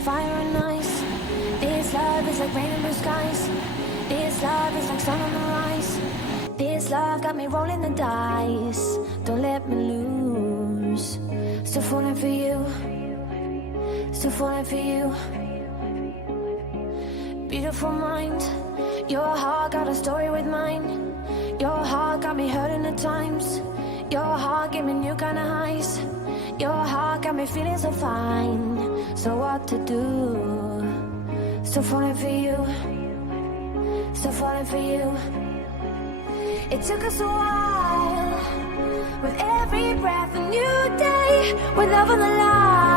fire and ice. This love is like rain and blue skies. This love is like sun on the rise. This love got me rolling the dice. Don't let me lose. Still falling for you. Still falling for you. Beautiful mind. Your heart got a story with mine. Your heart got me hurting at times. Your heart gave me new kind of highs. Your heart got me feeling so fine. So what to do? Still falling for you. Still falling for you. It took us a while. With every breath a new day. With love on the line.